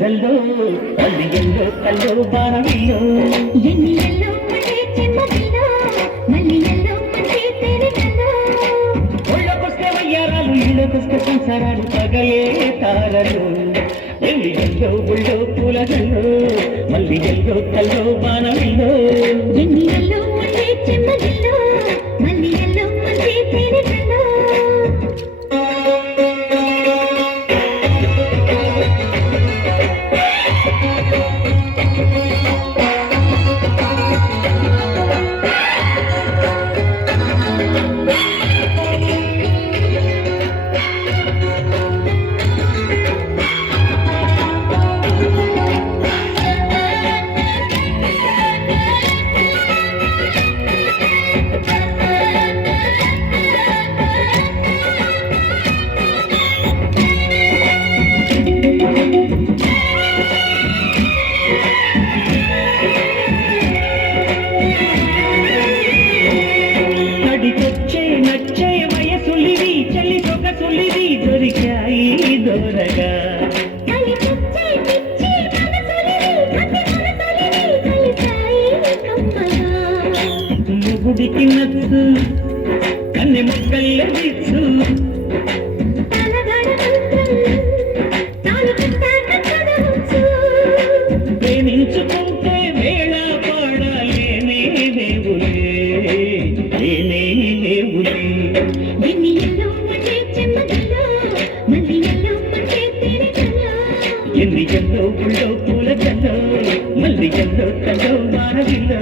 జల్లో మల్లిగల్లో కల్లో బాణవిల్లో ఎన్నియల్లో మళ్ళీ చెమ్మదిల్లో మల్లియల్లో మంచి తెరిగల్లో ఒళ్ళకొస్తే వయ్యారాలు ఇళ్ళకొస్తే సంసారాలు పగలే తారలు ఎల్లిగల్లో ఒళ్ళో పూలగల్లో మల్లిగల్లో కల్లో బాణవిల్లో ఎన్నియల్లో మళ్ళీ చెమ్మదిల్లో మల్లియల్లో మంచి తెరిగల్లో నడికొచ్చే నచ్చే వయసులివి చలి సొగసులివి దొరికాయి దొరగా కలిసొచ్చే పిచ్చి మనసులివి కసి మనసులివి కలిసాయి కమ్మగా ముగుడికి నచ్చు కన్నె మొక్కల్ల విచ్చు తలగడ మంత్రం తాను కట్టాక చదవచ్చు ప్రేమించుకుంటే వేళ పాడాలేనే దేవులే లేనే దేవులే ఎన్నియల్లో మంచి చెమ్మదిల్లో మల్లియల్లో మంచి తెరిగల్లో ఎన్ని ఎల్లో పుల్లో పూల కల్లో మల్లి ఎల్లో కల్లో మానవిల్లో